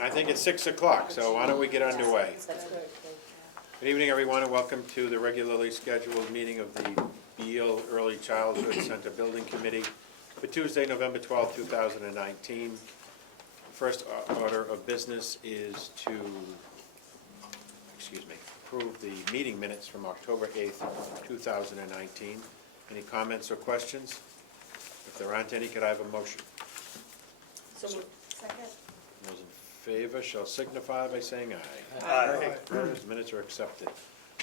I think it's 6 o'clock, so why don't we get underway? That's good. Good evening, everyone, and welcome to the regularly scheduled meeting of the Beal Early Childhood Center Building Committee for Tuesday, November 12, 2019. First order of business is to, approve the meeting minutes from October 8th, 2019. Any comments or questions? If there aren't any, could I have a motion? So moved. Second. Those in favor shall signify by saying aye. Aye. Opposed, minutes are accepted.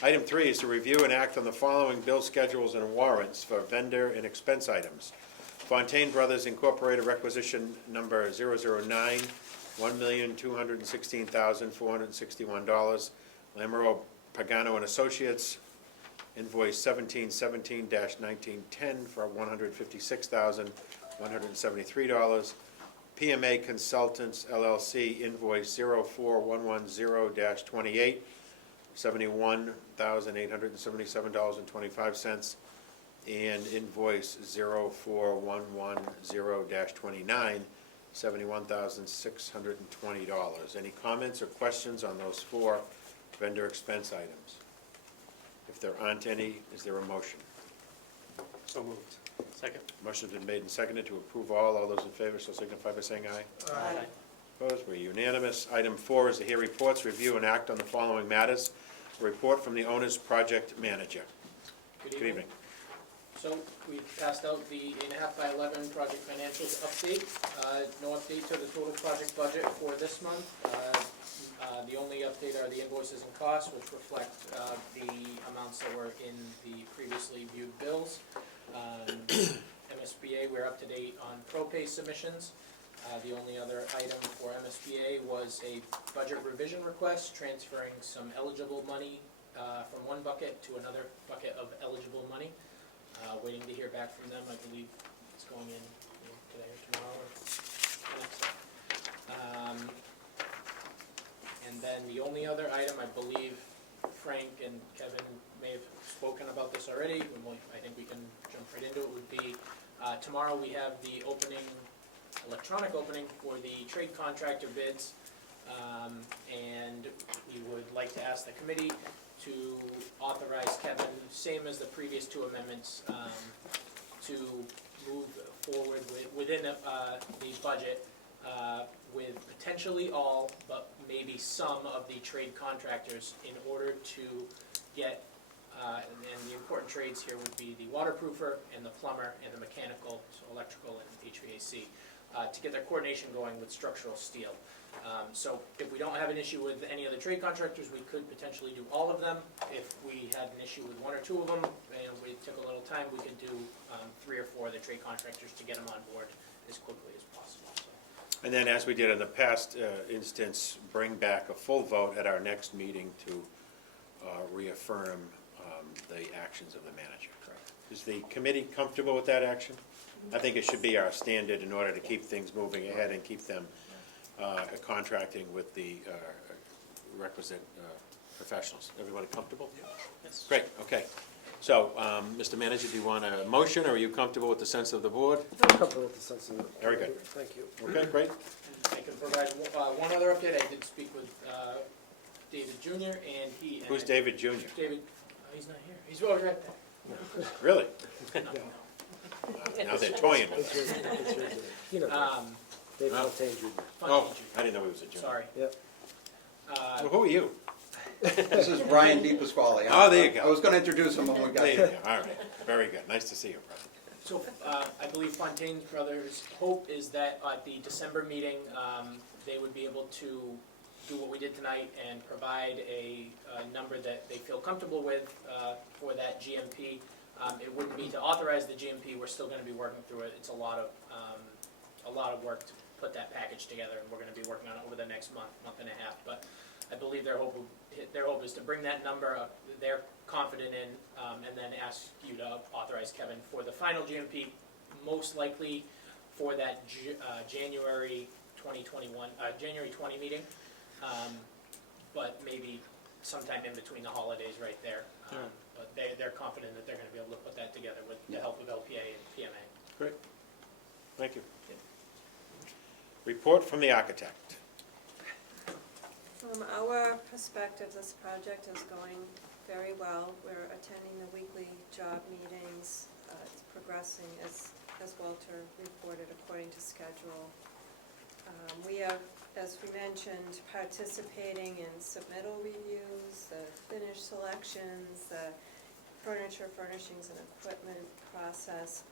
Item 3 is to review and act on the following bill schedules and warrants for vendor and expense items. Fontaine Brothers Incorporated requisition number 009, $1,216,461. Lamero Pagano and Associates, invoice 1717-1910 for $156,173. PMA Consultants LLC, invoice 04110-28, $71,877.25, and invoice 04110-29, $71,620. Any comments or questions on those four vendor expense items? If there aren't any, is there a motion? So moved. Second. Motion's been made and seconded to approve all. All those in favor shall signify by saying aye. Aye. Opposed, we're unanimous. Item 4 is to hear reports, review, and act on the following matters. A report from the owner's project manager. Good evening. So we passed out the 8.5 by 11 project financials update. No update to the total project budget for this month. The only update are the invoices and costs, which reflect the amounts that were in the previously viewed bills. MSBA, we're up to date on ProPay submissions. The only other item for MSBA was a budget revision request, transferring some eligible money from one bucket to another bucket of eligible money. Waiting to hear back from them. I believe it's going in today or tomorrow or next day. And then the only other item, I believe Frank and Kevin may have spoken about this already, I think we can jump right into it, would be tomorrow we have the electronic opening for the trade contractor bids, and we would like to ask the committee to authorize Kevin, same as the previous two amendments, to move forward within the budget with potentially all, but maybe some of the trade contractors in order to get, and the important trades here would be the waterproofer and the plumber and the mechanical, so electrical and HVAC, to get their coordination going with structural steel. So if we don't have an issue with any of the trade contractors, we could potentially do all of them. If we had an issue with one or two of them, and we took a little time, we could do 3 or 4 of the trade contractors to get them on board as quickly as possible. So. And then, as we did in the past instance, bring back a full vote at our next meeting to reaffirm the actions of the manager. Correct. Is the committee comfortable with that action? I think it should be our standard in order to keep things moving ahead and keep them contracting with the requisite professionals. Everybody comfortable? Yes. Great, okay. So, Mr. Manager, do you want a motion, or are you comfortable with the sense of the board? I'm comfortable with the sense of it. Very good. Thank you. Okay, great. And I can provide one other update. I did speak with David Jr. and he. Who's David Jr.? David, he's not here. He's over right there. Really? No. Now they're toying with It's us. yours. You know, Dave Oh. Fontaine Jr. Oh, I didn't know he was a junior. Sorry. Yep. Well, who are you? This is Brian DePasquale. Oh, there you go. I was going to introduce him when we got There you there. go, all right. Very good. Nice to see you, brother. So I believe Fontaine Brothers' hope is that at the December meeting, they would be able to do what we did tonight and provide a number that they feel comfortable with for that GMP. It wouldn't be to authorize the GMP. We're still going to be working through it. It's a lot of work to put that package together, and we're going to be working on it over the next month and a half. But I believe their hope is to bring that number they're confident in, and then ask you to authorize Kevin for the final GMP, most likely for that January 2021, January 20 meeting, but maybe sometime in between the holidays right there. But they're confident that they're going to be able to put that together with the help of LPA and PMA. Great. Thank you. Report from the architect. From our perspective, this project is going very well. We're attending the weekly job meetings. It's progressing as Walter reported, according to schedule. We are, as we mentioned, participating in submittal reviews, the finish selections, the furniture, furnishings, and equipment process,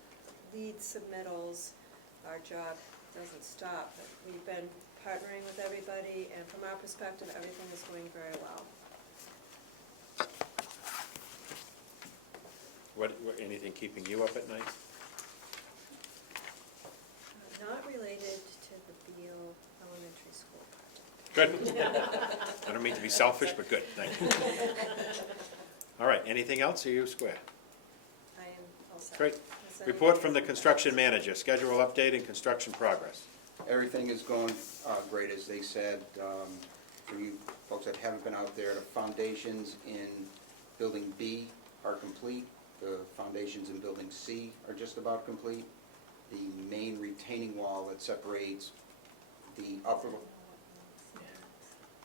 lead submittals. Our job doesn't stop, but we've been partnering with everybody, and from our perspective, everything is going very well. Anything keeping you up at night? Not related to the Beal Elementary School project. Good. I don't mean to be selfish, but good, thank you. All right, anything else, or you square? I am all set. Great. Is there Report anything- from the construction manager, schedule update and construction progress. Everything is going great, as they said. For you folks that haven't been out there, the foundations in Building B are complete. The foundations in Building C are just about complete. The main retaining wall that separates the upper,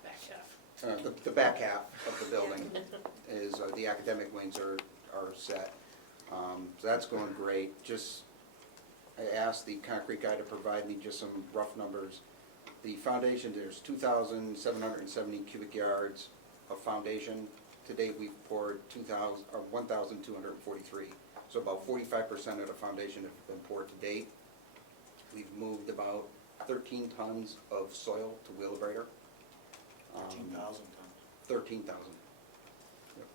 Back half. the back half of the building is, the academic wings are set. So that's going great. I asked the concrete guy to provide me just some rough numbers. The foundation, there's 2,770 cubic yards of foundation. To date, we've poured 1,243. So about 45% of the foundation have been poured to date. We've moved about 13 tons of soil to Wheelabrator. 13,000 tons. 13,000. Yep.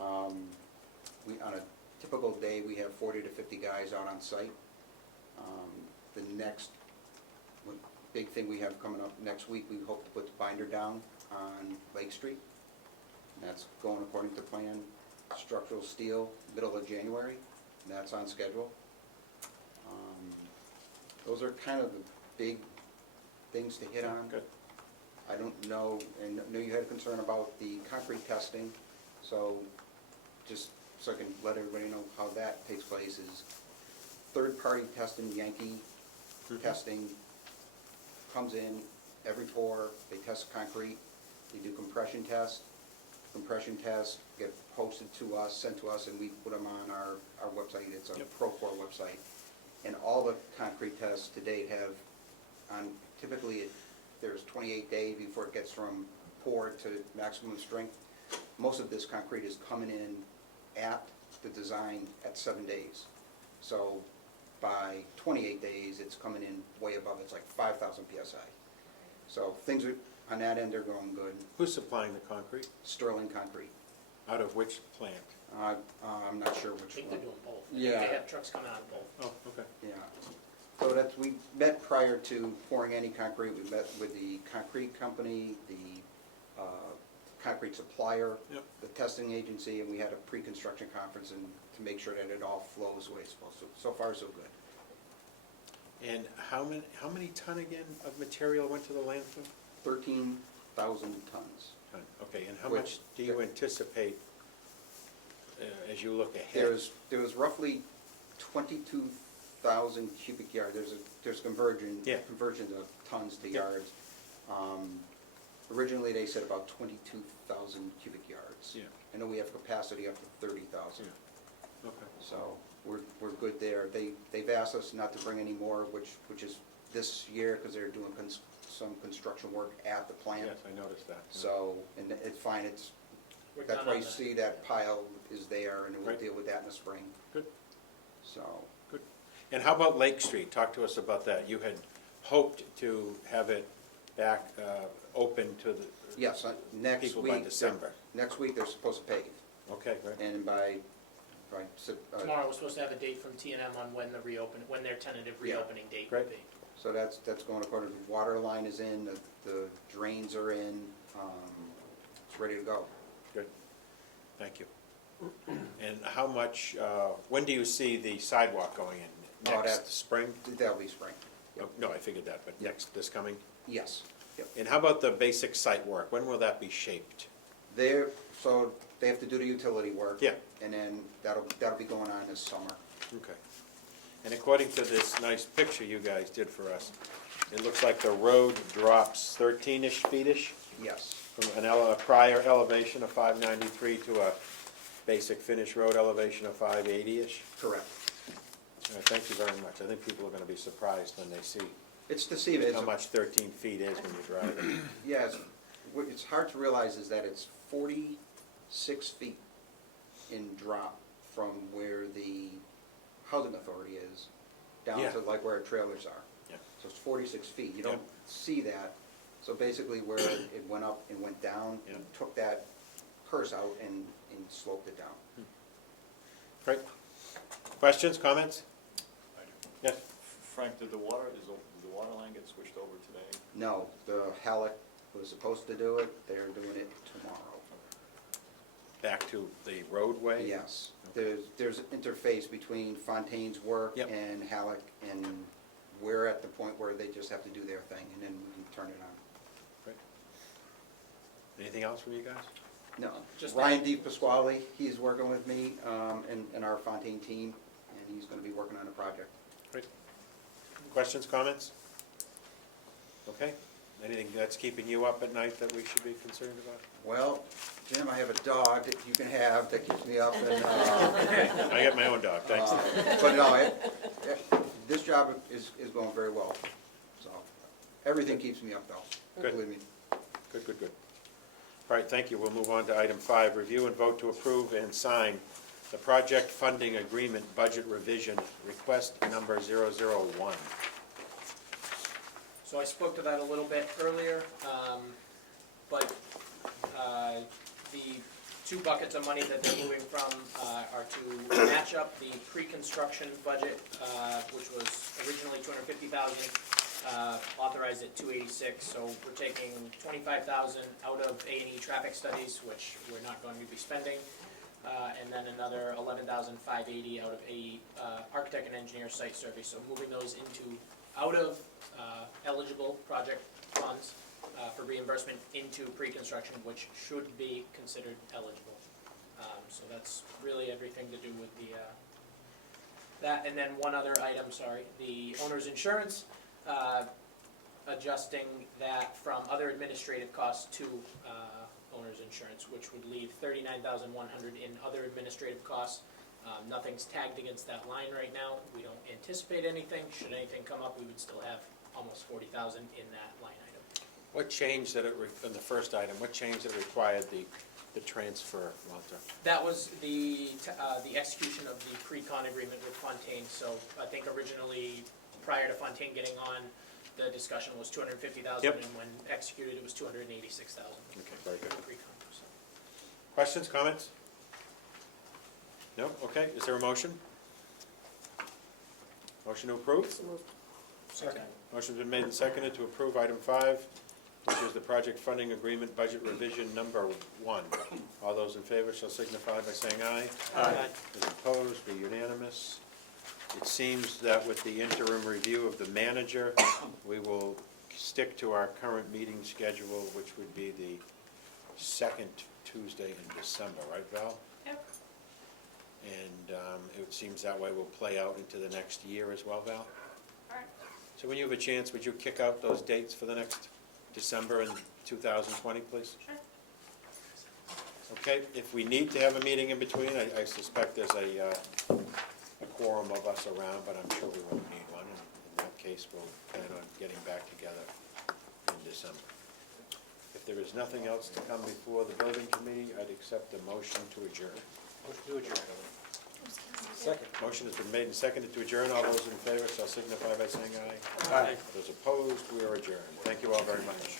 On a typical day, we have 40 to 50 guys out on site. The next big thing we have coming up next week, we hope to put the binder down on Lake Street. And that's going according to plan. Structural steel, middle of January, and that's on schedule. Those are kind of the big things to hit on. Good. I don't know, and I know you had a concern about the concrete testing, so just so I can let everybody know how that takes place is third-party testing, Yankee testing, comes in every pour, they test concrete, they do compression tests. Compression tests get posted to us, sent to us, and we put them on our website. It's a Yep. Procore website. And all the concrete tests to date have, typically there's 28 days before it gets from pour to maximum strength. Most of this concrete is coming in at the design at 7 days. So by 28 days, it's coming in way above, it's like 5,000 PSI. So things are, on that end, they're going good. Who's supplying the concrete? Sterling Concrete. Out of which plant? I'm not sure I which think they're one. doing both. Yeah. They have trucks coming out of both. Oh, okay. Yeah. So we met prior to pouring any concrete. We met with the concrete company, the concrete supplier, Yep. the testing agency, and we had a pre-construction conference and to make sure that it all flows the way it's supposed to. So far, so good. And how many ton again of material went to the landfill? 13,000 tons. Ton. Okay, and how Which- much do you anticipate as you look ahead? There was roughly 22,000 cubic yards. There's conversion Yeah. of tons to Yeah. yards. Originally, they said about 22,000 cubic yards. Yeah. I know we have capacity up to 30,000. Yeah. Okay. So we're good there. They've asked us not to bring any more, which is this year, because they're doing some construction work at the plant. Yes, I noticed that. So, and it's fine, We're that's done why on you the- see that pile is there, and we'll Right. deal with that in the spring. Good, So, good. And how about Lake Street? Talk to us about that. You had hoped to have it back open to the yes, next people week. by December. Next week, they're supposed to pave, Okay, great. and by Tomorrow, we're supposed to have a date from T&M on when their tentative Yeah. reopening date will Great. be. so that's going according to, the water line is in, the drains are in, it's ready to go. Good, thank you. And how much, when do you see the sidewalk going in? Oh, Next that's- spring? That'll be spring. Oh, no, I figured that, but this coming? Yes, yep. And how about the basic site work? When will that be shaped? So they have to do the utility work. Yeah. And then that'll be going on this summer. Okay. And according to this nice picture you guys did for us, it looks like the road drops 13-ish feet-ish? Yes, From a prior elevation of 593 to a basic finish road elevation of 580-ish? correct. Thank you very much. I think people are going to be surprised when they see It's deceiving. how much 13 feet is when you drive it. Yes, what it's hard to realize is that it's 46 feet in drop from where the housing authority is, down Yeah. to like where our trailers are. Yeah. So it's 46 feet, you Yeah. don't see that. So basically where it went up and went down, Yeah. took that purse out and sloped it down. Great. Questions, comments? Yes? Frank, did the water line get switched over today? No, the Halleck was supposed to do it, they're doing it tomorrow. Back to the roadway? Yes, there's an interface between Fontaine's work Yep. and Halleck, and we're at the point where they just have to do their thing, and then we can turn it on. Great. Anything else from you guys? No, Just Ryan DePasquale, he's working with me, and our Fontaine team, and he's gonna be working on a project. Great. Questions, comments? Okay. Anything that's keeping you up at night that we should be concerned about? Well, Jim, I have a dog that you can have that keeps me up, and, I got my own dog, thanks. but no, this job is going very well, so, everything keeps me up though, Good. believe me. Good, good, good. All right, thank you. We'll move on to item 5, review and vote to approve and sign the project funding agreement budget revision, request number 001. So I spoke to that a little bit earlier, but the 2 buckets of money that they're moving from are to match up the pre-construction budget, which was originally $250,000, authorized at $286. So we're taking $25,000 out of A&E traffic studies, which we're not going to be spending, and then another $11,580 out of architect and engineer site survey. So moving those out of eligible project funds for reimbursement into pre-construction, which should be considered eligible. So that's really everything to do with that. And then one other item, sorry, the owner's insurance, adjusting that from other administrative costs to owner's insurance, which would leave $39,100 in other administrative costs. Nothing's tagged against that line right now. We don't anticipate anything. Should anything come up, we would still have almost $40,000 in that line item. What changed that in the first item, what changed that required the transfer, Walter? That was the execution of the pre-con agreement with Fontaine. So I think originally, prior to Fontaine getting on, the discussion was $250,000, Yep. and when executed, it was $286,000. Okay, very good. Pre-con, so. Questions, comments? No? Okay, is there a motion? Motion to approve? Second. Motion's been made and seconded to approve item 5, which is the project funding agreement budget revision number 1. All those in favor shall signify by saying aye. Aye. Those opposed, be unanimous. It seems that with the interim review of the manager, we will stick to our current meeting schedule, which would be the second Tuesday in December, right, Val? Yep. And it seems that way will play out into the next year as well, Val? Alright. So when you have a chance, would you kick out those dates for the next December in 2020, please? Sure. Okay, if we need to have a meeting in between, I suspect there's a quorum of us around, but I'm sure we won't need one. And in that case, we'll plan on getting back together in December. If there is nothing else to come before the building committee, I'd accept a motion to adjourn. Motion to adjourn. Second. Motion has been made and seconded to adjourn. All those in favor shall signify by saying aye. Aye. Those opposed, we are adjourned. Thank you all very much.